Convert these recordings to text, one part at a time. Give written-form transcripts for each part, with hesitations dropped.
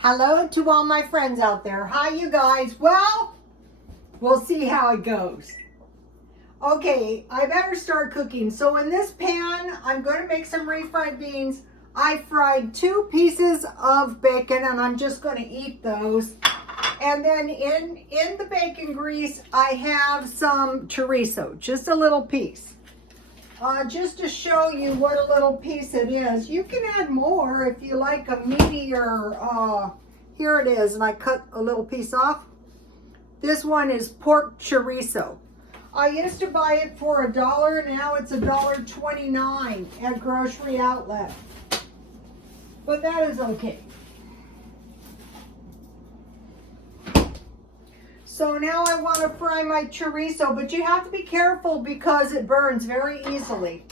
Hello to all my friends out there. Hi, you guys. Well, we'll see how it goes. Okay, I better start cooking. So in this pan, I'm going to make some refried beans. I fried 2 pieces of bacon and I'm just going to eat those. And then in the bacon grease, I have some chorizo, just a little piece. Just to show you what a little piece it is. You can add more if you like a meatier, here it is, and I cut a little piece off. This one is pork chorizo. I used to buy it for $1, now it's $1.29 at grocery outlet. But that is okay. So now I want to fry my chorizo, but you have to be careful because it burns very easily.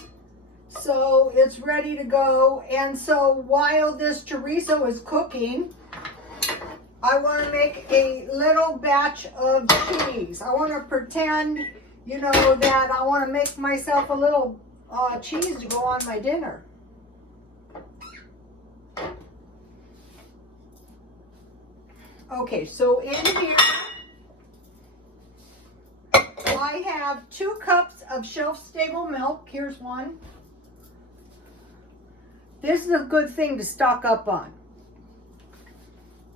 So it's ready to go. And so while this chorizo is cooking, I want to make a little batch of cheese. I want to pretend, you know, that I want to make myself a little cheese to go on my dinner. Okay, so in here, I have 2 cups of shelf-stable milk. Here's one. This is a good thing to stock up on.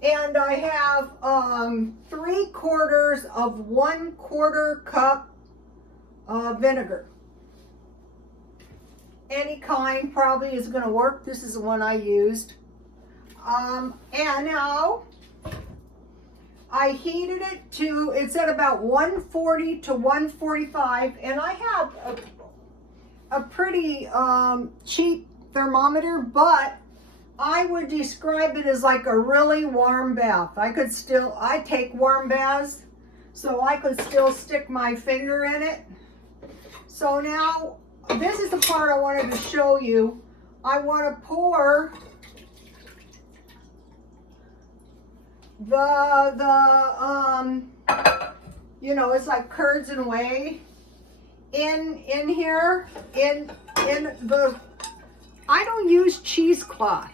And I have 3/4 of 1/4 cup vinegar. Any kind probably is going to work. This is the one I used. And now I heated it to, it's at about 140 to 145, and I have a pretty cheap thermometer, but I would describe it as like a really warm bath. I take warm baths, so I could still stick my finger in it. So now, this is the part I wanted to show you. I want to pour you know, it's like curds and whey in here, in the, I don't use cheesecloth.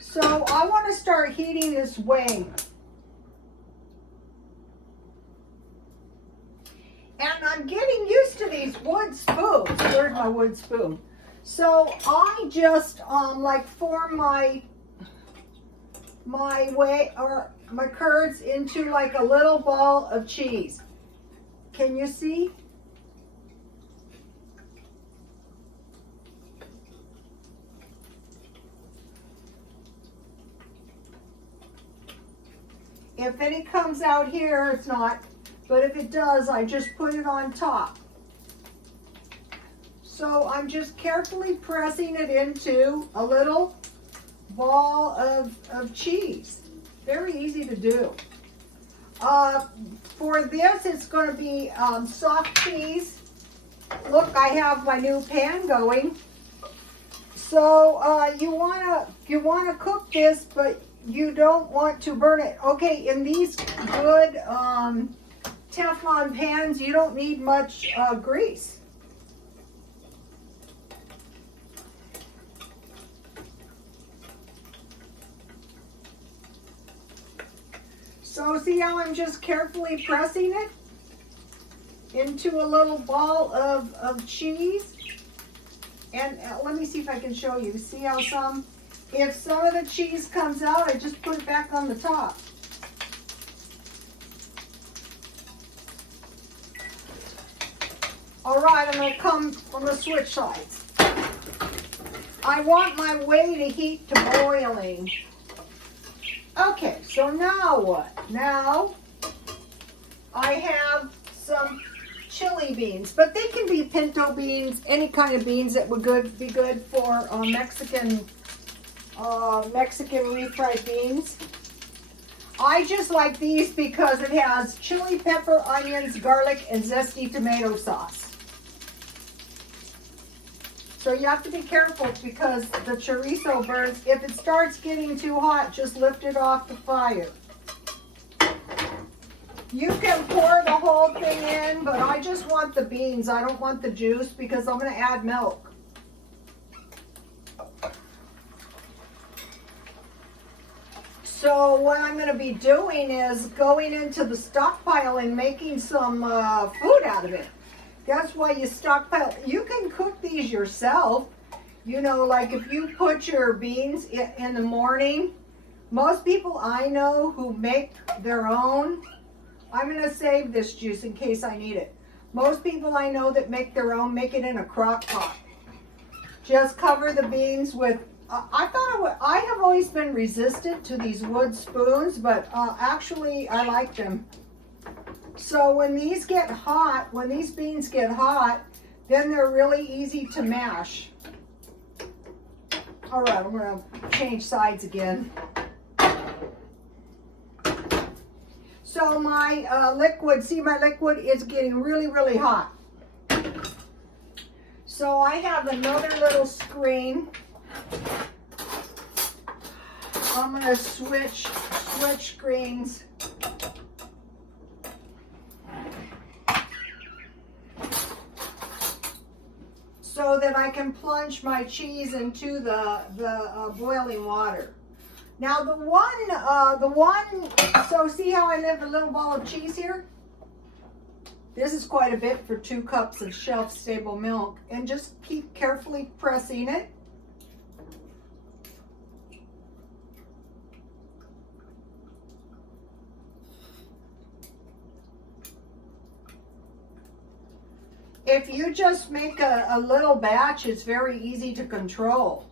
So I want to start heating this whey. And I'm getting used to these wood spoons. Where's my wood spoon? So I just like form my whey or my curds into like a little ball of cheese. Can you see? If any comes out here, it's not, but if it does, I just put it on top. So I'm just carefully pressing it into a little ball of cheese. Very easy to do. For this, it's going to be soft cheese. Look, I have my new pan going. So you wanna cook this, but you don't want to burn it. Okay, in these good Teflon pans, you don't need much grease. So see how I'm just carefully pressing it into a little ball of cheese? And let me see if I can show you. See how if some of the cheese comes out, I just put it back on the top. All right, I'm gonna switch sides. I want my whey to heat to boiling. Okay, so now what? Now I have some chili beans, but they can be pinto beans, any kind of beans that would be good for Mexican refried beans. I just like these because it has chili pepper, onions, garlic, and zesty tomato sauce. So you have to be careful because the chorizo burns. If it starts getting too hot, just lift it off the fire. You can pour the whole thing in, but I just want the beans. I don't want the juice because I'm going to add milk. So what I'm going to be doing is going into the stockpile and making some food out of it. That's why you stockpile. You can cook these yourself. You know, like if you put your beans in the morning, most people I know who make their own, I'm going to save this juice in case I need it. Most people I know that make their own make it in a crock pot. Just cover the beans with, I have always been resistant to these wood spoons, but actually I like them. So when these get hot, when these beans get hot, then they're really easy to mash. All right, I'm going to change sides again. So my liquid, see my liquid is getting really, really hot. So I have another little screen. I'm going to switch screens. So that I can plunge my cheese into the boiling water. Now the one, so see how I have a little ball of cheese here? This is quite a bit for 2 cups of shelf-stable milk. And just keep carefully pressing it. If you just make a little batch, it's very easy to control.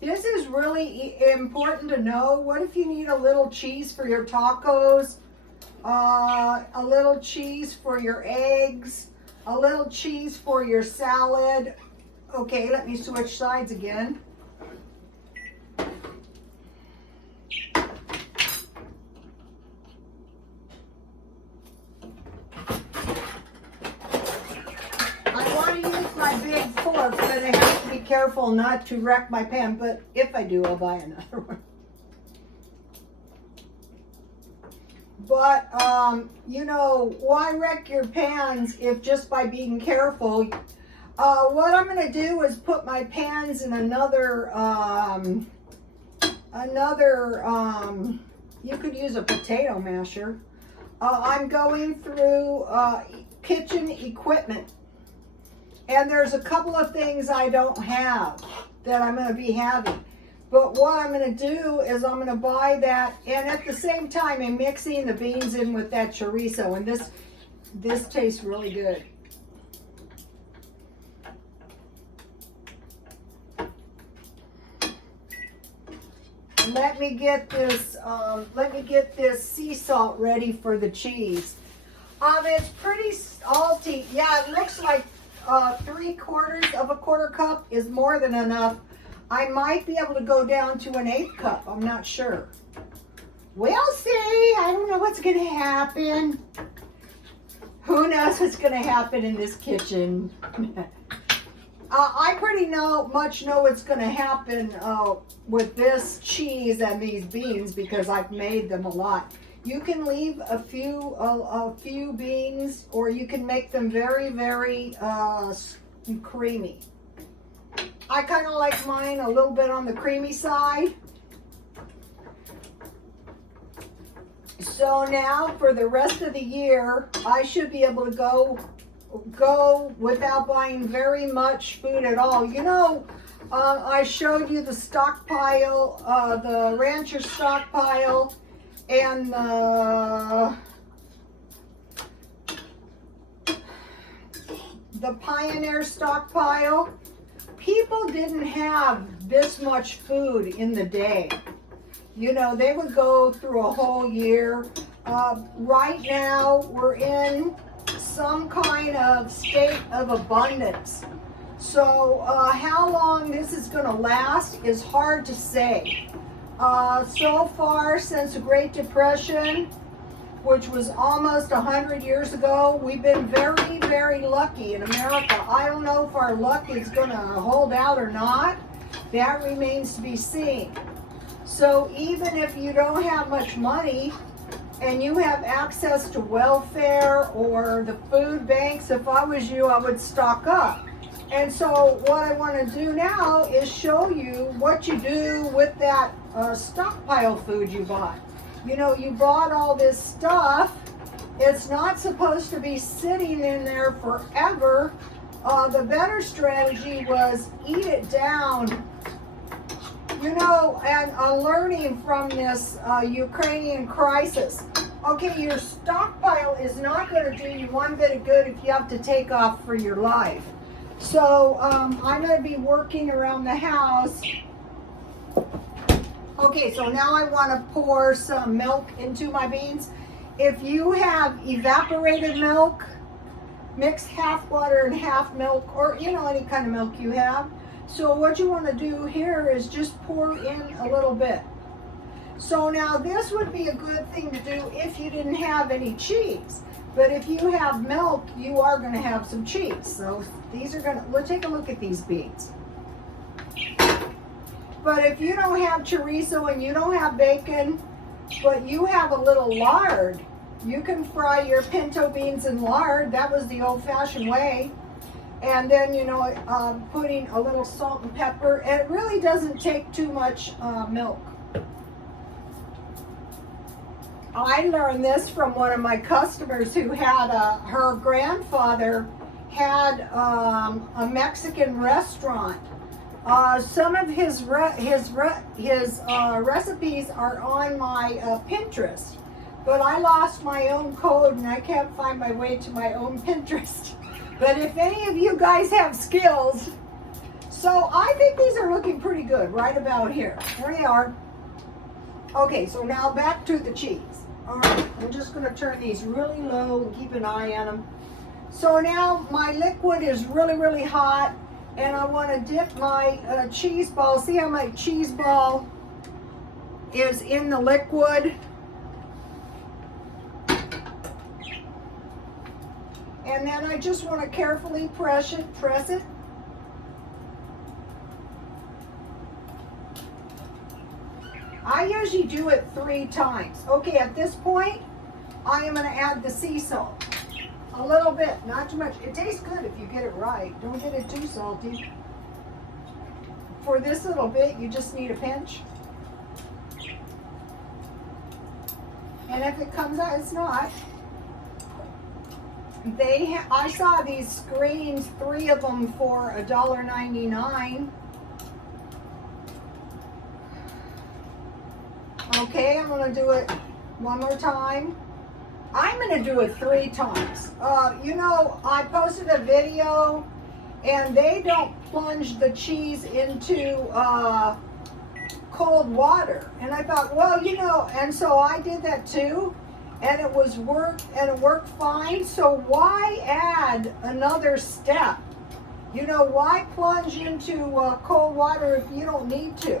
This is really important to know. What if you need a little cheese for your tacos, a little cheese for your eggs, a little cheese for your salad? Okay, let me switch sides again. But I have to be careful not to wreck my pan, but if I do, I'll buy another one. But, you know, why wreck your pans if just by being careful? What I'm going to do is put my pans in another, you could use a potato masher. I'm going through kitchen equipment. And there's a couple of things I don't have that I'm going to be having. But what I'm going to do is I'm going to buy that. And at the same time, I'm mixing the beans in with that chorizo. And this tastes really good. Let me get this sea salt ready for the cheese. It's pretty salty. Yeah, it looks like 3/4 of a quarter cup is more than enough. I might be able to go down to an 1/8 cup. I'm not sure. We'll see. I don't know what's going to happen. Who knows what's going to happen in this kitchen? I pretty much know what's going to happen with this cheese and these beans because I've made them a lot. You can leave a few beans, or you can make them very, very creamy. I kind of like mine a little bit on the creamy side. So now for the rest of the year, I should be able to go without buying very much food at all. You know, I showed you the stockpile, the rancher stockpile, and the Pioneer stockpile. People didn't have this much food in the day. You know, they would go through a whole year. Right now, we're in some kind of state of abundance. So how long this is going to last is hard to say. So far, since the Great Depression, which was almost 100 years ago, we've been very, very lucky in America. I don't know if our luck is going to hold out or not. That remains to be seen. So even if you don't have much money, and you have access to welfare or the food banks, if I was you, I would stock up. And so what I want to do now is show you what you do with that stockpile food you bought. You know, you bought all this stuff. It's not supposed to be sitting in there forever. The better strategy was eat it down. You know, and learning from this Ukrainian crisis. Okay, your stockpile is not going to do you one bit of good if you have to take off for your life. So I'm going to be working around the house. Okay, so now I want to pour some milk into my beans. If you have evaporated milk, mix half water and half milk, or you know, any kind of milk you have. So what you want to do here is just pour in a little bit. So now this would be a good thing to do if you didn't have any cheese. But if you have milk, you are going to have some cheese. So these are going to, let's take a look at these beans. But if you don't have chorizo and you don't have bacon, but you have a little lard, you can fry your pinto beans in lard. That was the old-fashioned way. And then, you know, putting a little salt and pepper. And it really doesn't take too much milk. I learned this from one of my customers who had her grandfather had a Mexican restaurant. Some of his recipes are on my Pinterest, but I lost my own code and I can't find my way to my own Pinterest. But if any of you guys have skills, so I think these are looking pretty good right about here. There they are. Okay, so now back to the cheese. All right, I'm just going to turn these really low and keep an eye on them. So now my liquid is really, really hot, and I want to dip my cheese ball. See how my cheese ball is in the liquid? And then I just want to carefully press it. I usually do it 3 times. Okay, at this point, I am going to add the sea salt. A little bit, not too much. It tastes good if you get it right. Don't get it too salty. For this little bit, you just need a pinch. And if it comes out, it's not. I saw these screens, 3 of them for $1.99. Okay, I'm going to do it one more time. I'm going to do it 3 times. You know, I posted a video and they don't plunge the cheese into cold water. And I thought, well, you know, and so I did that too. And it worked fine. So why add another step? You know, why plunge into cold water if you don't need to?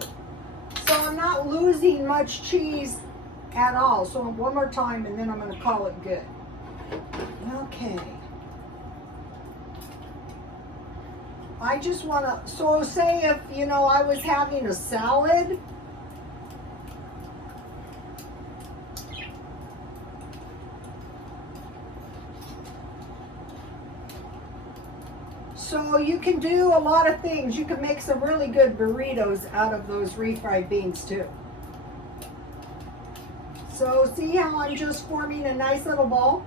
So I'm not losing much cheese at all. So one more time and then I'm going to call it good. Okay. I just want to, so say if, you know, I was having a salad. So you can do a lot of things. You can make some really good burritos out of those refried beans too. So see how I'm just forming a nice little ball?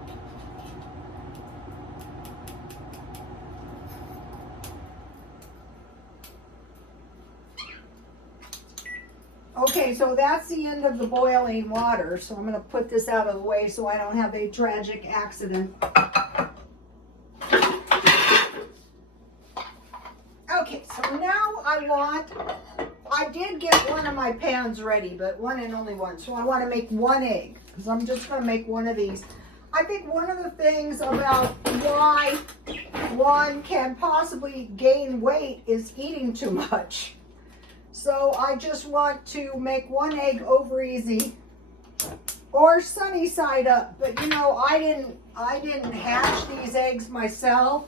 Okay, so that's the end of the boiling water. So I'm going to put this out of the way so I don't have a tragic accident. Okay, so now I did get one of my pans ready, but one and only one. So I want to make 1 egg, because I'm just going to make one of these. I think one of the things about why one can possibly gain weight is eating too much. So I just want to make 1 egg over easy, or sunny side up. But you know, I didn't hatch these eggs myself.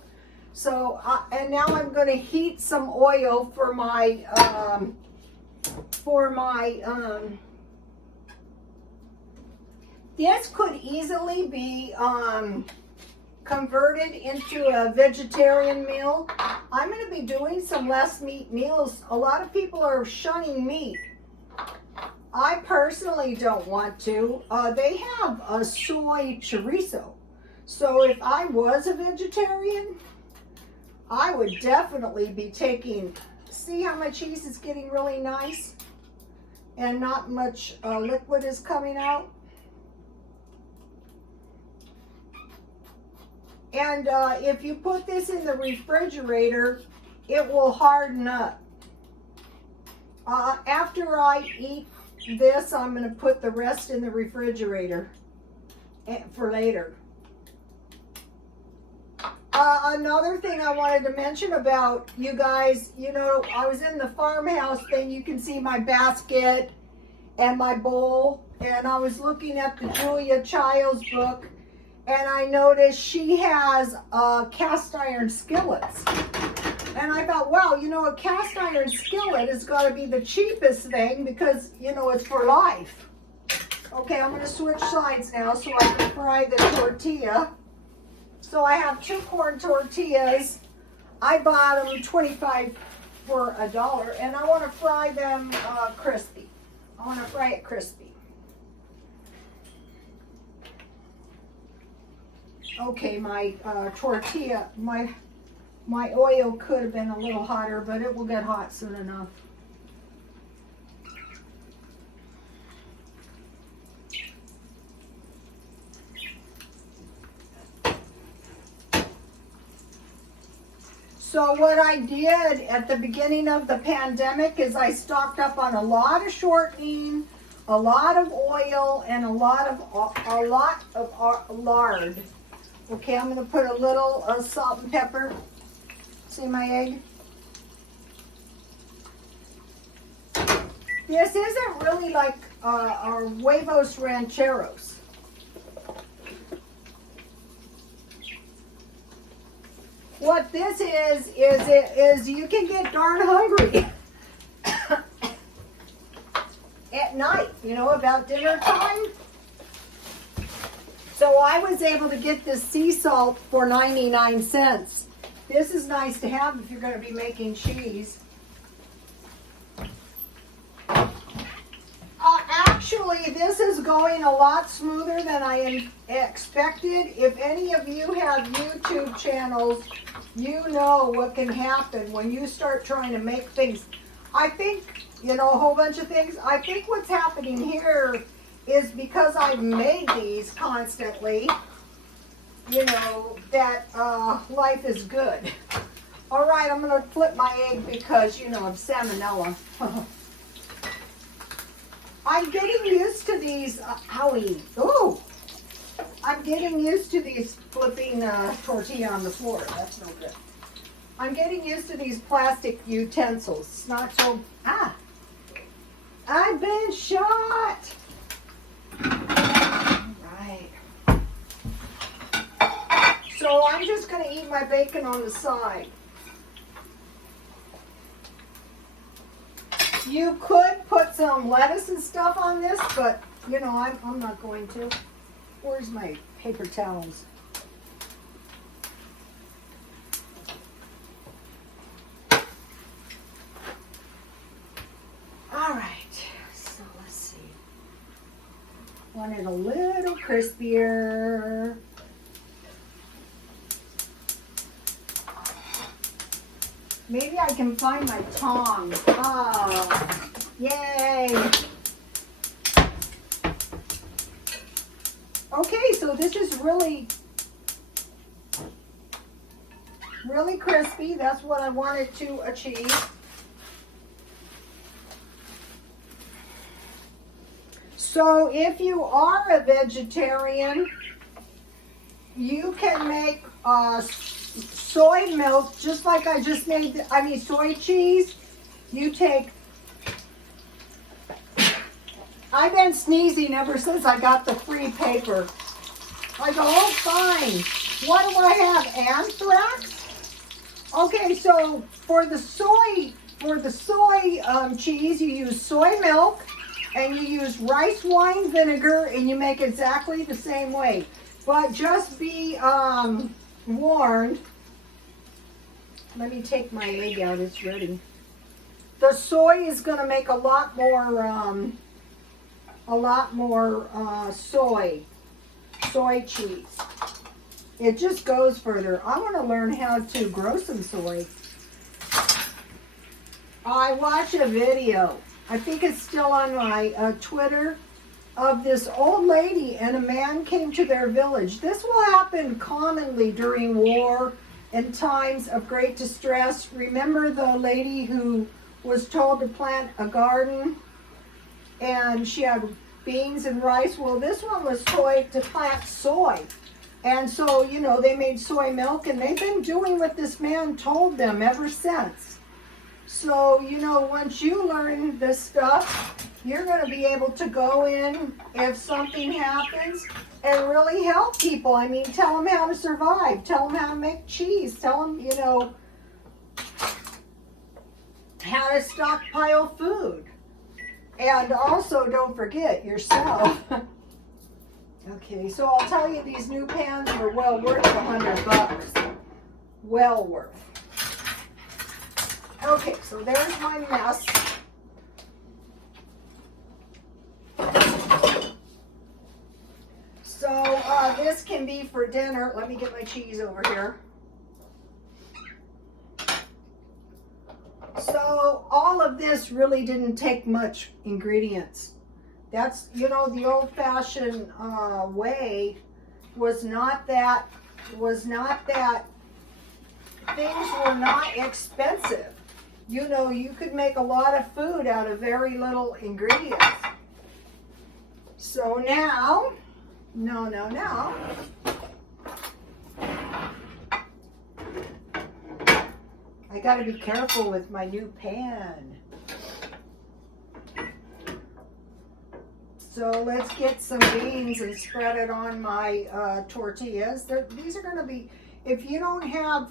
So, and now I'm going to heat some oil for my This could easily be converted into a vegetarian meal. I'm going to be doing some less meat meals. A lot of people are shunning meat. I personally don't want to. They have a soy chorizo. So if I was a vegetarian, I would definitely be taking, see how my cheese is getting really nice and not much liquid is coming out. And if you put this in the refrigerator, it will harden up. After I eat this, I'm going to put the rest in the refrigerator for later. Another thing I wanted to mention about you guys, you know, I was in the farmhouse thing. You can see my basket and my bowl. And I was looking at the Julia Child's book. And I noticed she has cast iron skillets. And I thought, wow, you know, a cast iron skillet has got to be the cheapest thing because, you know, it's for life. Okay, I'm going to switch sides now so I can fry the tortilla. So I have 2 corn tortillas. I bought them 25 for $1, and I want to fry them crispy. I want to fry it crispy. Okay, my tortilla, my oil could have been a little hotter, but it will get hot soon enough. So what I did at the beginning of the pandemic is I stocked up on a lot of shortening, a lot of oil, and a lot of lard. Okay, I'm going to put a little salt and pepper. See my egg? This isn't really like our huevos rancheros. What this is you can get darn hungry at night, you know, about dinner time. So I was able to get this sea salt for 99 cents. This is nice to have if you're going to be making cheese. Actually, this is going a lot smoother than I expected. If any of you have YouTube channels, you know what can happen when you start trying to make things. I think, you know, a whole bunch of things. I think what's happening here is because I've made these constantly, you know, that life is good. All right, I'm going to flip my egg because, you know, of salmonella. I'm getting used to these, owie, ooh. I'm getting used to these flipping tortilla on the floor. That's no good. I'm getting used to these plastic utensils. It's not so, I've been shot. Right. So I'm just going to eat my bacon on the side. You could put some lettuce and stuff on this, but you know, I'm not going to. Where's my paper towels? All right, so let's see. Want it a little crispier. Maybe I can find my tongs. Oh, yay. Okay, so this is really crispy. That's what I wanted to achieve. So if you are a vegetarian, you can make soy milk, just like I just made, soy cheese. You take, I've been sneezing ever since I got the free paper. I go, oh fine, what do I have, anthrax? Okay, so for the soy cheese, you use soy milk, and you use rice wine vinegar, and you make exactly the same way. But just be warned. Let me take my egg out, it's ready. The soy is going to make a lot more soy cheese. It just goes further. I want to learn how to grow some soy. I watched a video, I think it's still on my Twitter, of this old lady and a man came to their village. This will happen commonly during war and times of great distress. Remember the lady who was told to plant a garden and she had beans and rice? Well, this one was told to plant soy. And so, you know, they made soy milk, and they've been doing what this man told them ever since. So, you know, once you learn this stuff, you're going to be able to go in if something happens and really help people. I mean, tell them how to survive. Tell them how to make cheese. Tell them, you know, how to stockpile food. And also, don't forget yourself. Okay, so I'll tell you, these new pans are well worth $100. Well worth. Okay, so there's my mess. So this can be for dinner. Let me get my cheese over here. So all of this really didn't take much ingredients. That's, you know, the old-fashioned way was not that things were not expensive. You know, you could make a lot of food out of very little ingredients. So now, no. I gotta be careful with my new pan. So let's get some beans and spread it on my tortillas. These are gonna be, if you don't have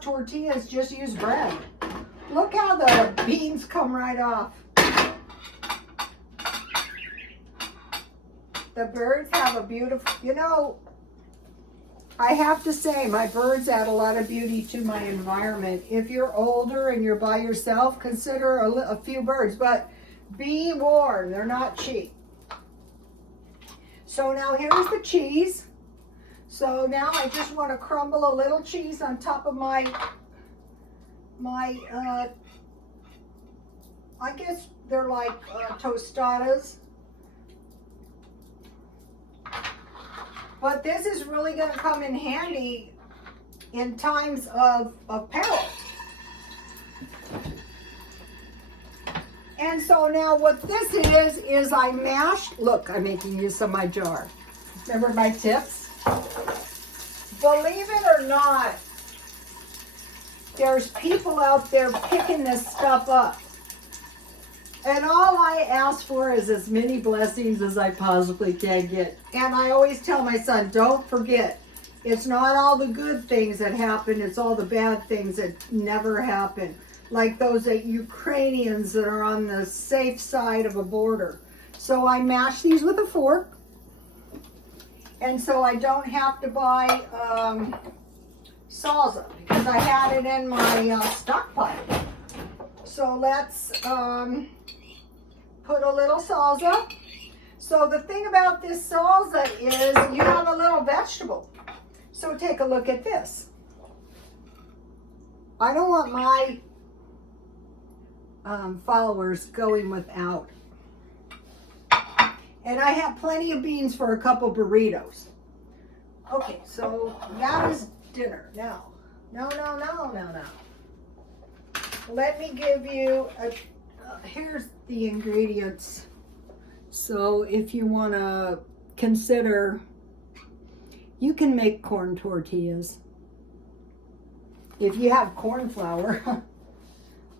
tortillas, just use bread. Look how the beans come right off. The birds have a beautiful, you know, I have to say, my birds add a lot of beauty to my environment. If you're older and you're by yourself, consider a few birds, but be warned, they're not cheap. So now here's the cheese. So now I just want to crumble a little cheese on top of my I guess they're like tostadas. But this is really going to come in handy in times of peril. And so now what this is I mashed, look, I'm making use of my jar. Remember my tips? Believe it or not, there's people out there picking this stuff up. And all I ask for is as many blessings as I possibly can get. And I always tell my son, don't forget, it's not all the good things that happen, it's all the bad things that never happen. Like those Ukrainians that are on the safe side of a border. So I mash these with a fork. And so I don't have to buy salsa because I had it in my stockpile. So let's put a little salsa. So the thing about this salsa is you have a little vegetable. So take a look at this. I don't want my followers going without. And I have plenty of beans for a couple burritos. Okay, so that is dinner. Now, no. Let me give you here's the ingredients. So if you want to consider, you can make corn tortillas if you have corn flour.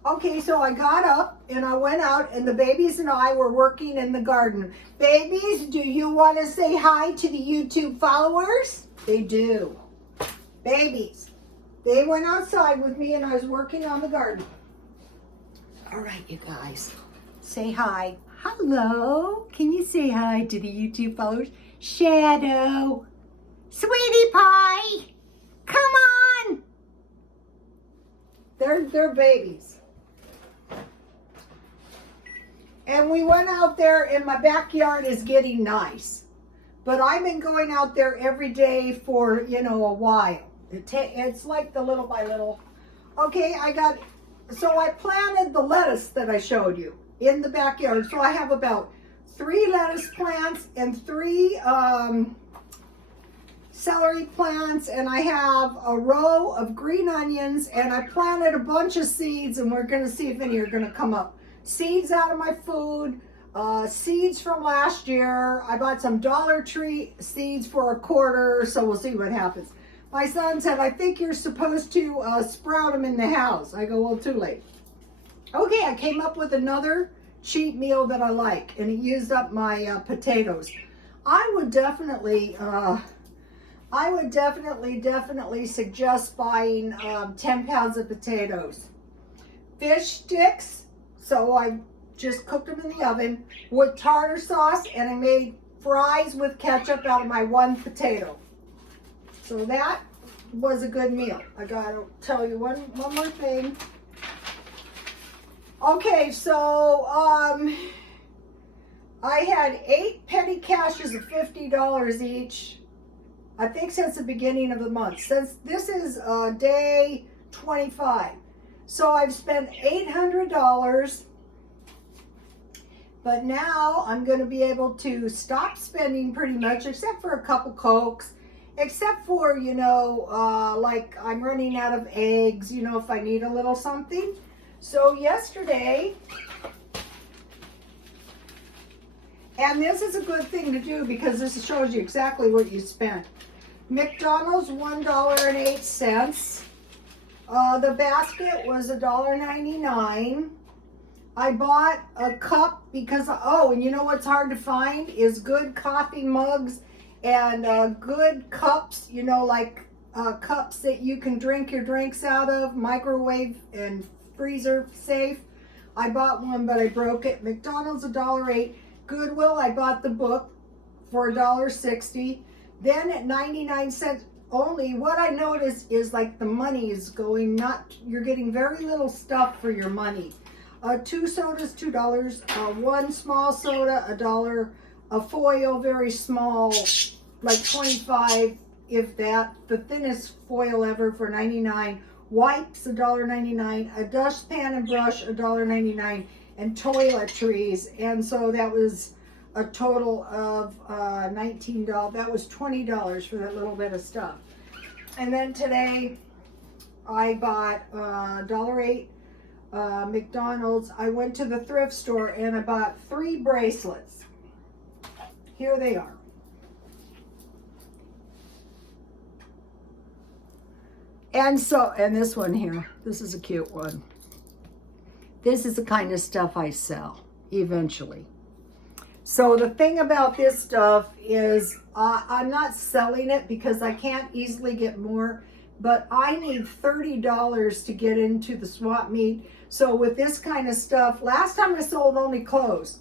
Okay, so I got up and I went out and the babies and I were working in the garden. Babies, do you want to say hi to the YouTube followers? They do. Babies. They went outside with me and I was working on the garden. All right, you guys. Say hi. Hello. Can you say hi to the YouTube followers? Shadow. Sweetie pie. Come on. They're babies. And we went out there, and my backyard is getting nice. But I've been going out there every day for, a while. It's like the little by little. Okay, so I planted the lettuce that I showed you in the backyard. So I have about 3 lettuce plants and 3 celery plants, and I have a row of green onions, and I planted a bunch of seeds, and we're going to see if any are going to come up. Seeds out of my food, seeds from last year. I bought some Dollar Tree seeds for $0.25, so we'll see what happens. My son said, I think you're supposed to sprout them in the house. I go, well, too late. Okay, I came up with another cheap meal that I like, and it used up my potatoes. I would definitely suggest buying 10 pounds of potatoes. Fish sticks, so I just cooked them in the oven with tartar sauce, and I made fries with ketchup out of my 1 potato. So that was a good meal. I gotta tell you one more thing. Okay, so I had 8 petty caches of $50 each. I think since the beginning of the month. Since this is day 25. So I've spent $800. But now I'm going to be able to stop spending pretty much, except for a couple Cokes, except for, like I'm running out of eggs, if I need a little something. So yesterday, and this is a good thing to do because this shows you exactly what you spent. McDonald's, $1.08. The basket was $1.99. I bought a cup because, and you know what's hard to find is good coffee mugs and good cups, like cups that you can drink your drinks out of, microwave and freezer safe. I bought one, but I broke it. McDonald's, $1.08. Goodwill, I bought the book for $1.60. Then at 99 cents only, what I noticed is like the money is going you're getting very little stuff for your money. 2 sodas, $2. 1 small soda, $1. A foil, very small, like 25, if that. The thinnest foil ever for 99. Wipes, $1.99. A dustpan and brush, $1.99. And toiletries. And so that was a total of $19. That was $20 for that little bit of stuff. And then today I bought $1.08 McDonald's. I went to the thrift store and I bought 3 bracelets. Here they are. And this one here, this is a cute one. This is the kind of stuff I sell eventually. So the thing about this stuff is I'm not selling it because I can't easily get more, but I need $30 to get into the swap meet. So with this kind of stuff, last time I sold only clothes.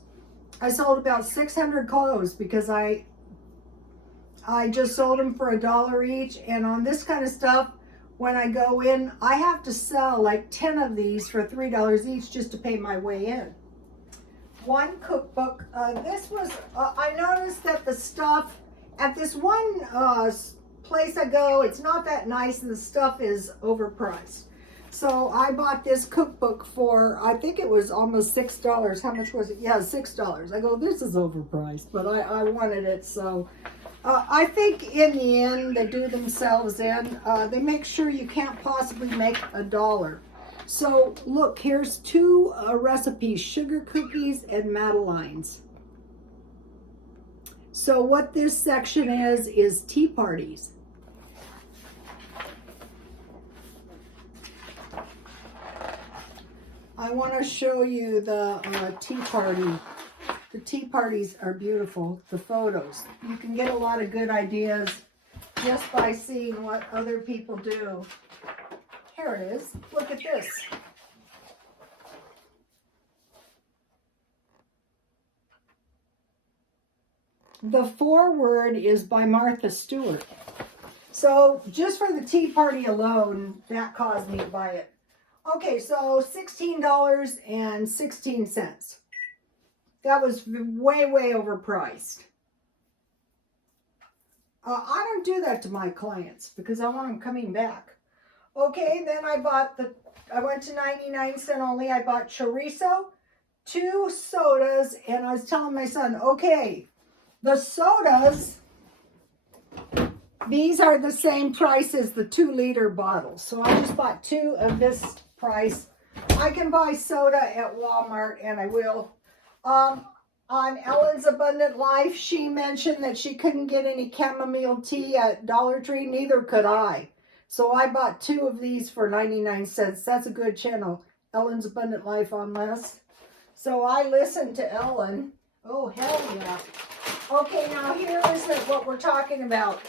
I sold about 600 clothes because I just sold them for $1 each. And on this kind of stuff, when I go in, I have to sell like 10 of these for $3 each just to pay my way in. 1 cookbook. This was, I noticed that the stuff at this one place I go, it's not that nice and the stuff is overpriced. So I bought this cookbook for, I think it was almost $6. How much was it? Yeah, $6. I go, this is overpriced, but I wanted it. So I think in the end, they do themselves in. They make sure you can't possibly make $1. So look, here's 2 recipes, sugar cookies and madeleines. So what this section is tea parties. I want to show you the tea party. The tea parties are beautiful, the photos. You can get a lot of good ideas just by seeing what other people do. Here it is. Look at this. the foreword is by Martha Stewart. So just for the tea party alone, that caused me to buy it. Okay, so $16.16. That was way, way overpriced. I don't do that to my clients because I want them coming back. Okay, then I went to 99¢ only. I bought chorizo, 2 sodas, and I was telling my son, okay, the sodas, these are the same price as the 2-liter bottles. So I just bought 2 of this price. I can buy soda at Walmart, and I will. On Ellen's Abundant Life, she mentioned that she couldn't get any chamomile tea at Dollar Tree. Neither could I. So I bought 2 of these for 99¢. That's a good channel, Ellen's Abundant Life on less. So I listened to Ellen. Oh, hell yeah. Okay, now here is what we're talking about.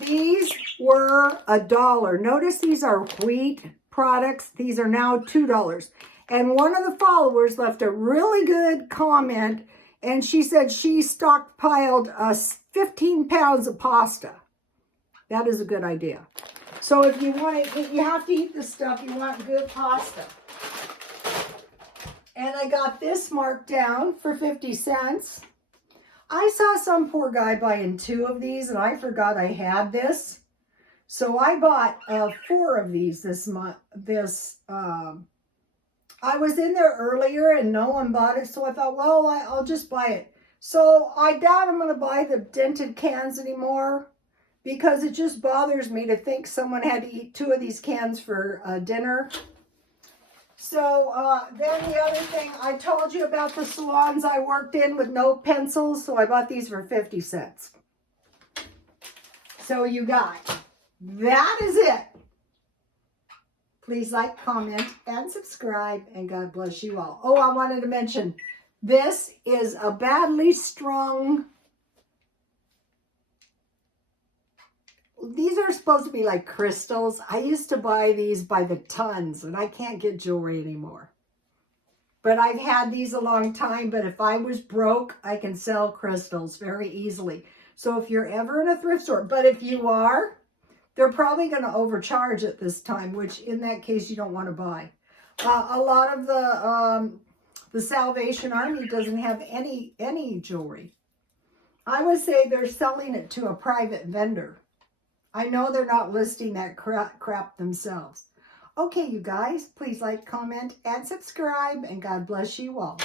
These were $1. Notice these are wheat products. These are now $2. And one of the followers left a really good comment, and she said she stockpiled 15 pounds of pasta. That is a good idea. So if you want to, you have to eat this stuff. You want good pasta. And I got this marked down for 50 cents. I saw some poor guy buying 2 of these, and I forgot I had this. So I bought 4 of these this month. I was in there earlier and no one bought it, so I thought, well, I'll just buy it. So I doubt I'm going to buy the dented cans anymore because it just bothers me to think someone had to eat 2 of these cans for dinner. So then the other thing, I told you about the salons I worked in with no pencils, so I bought these for 50 cents. So you guys, that is it. Please like, comment, and subscribe, and God bless you all. Oh, I wanted to mention, this is a badly strung, these are supposed to be like crystals. I used to buy these by the tons, and I can't get jewelry anymore. But I've had these a long time, but if I was broke, I can sell crystals very easily. So if you're ever in a thrift store, but if you are, they're probably going to overcharge at this time, which in that case you don't want to buy. A lot of the Salvation Army doesn't have any jewelry. I would say they're selling it to a private vendor. I know they're not listing that crap themselves. Okay, you guys, please like, comment, and subscribe, and God bless you all.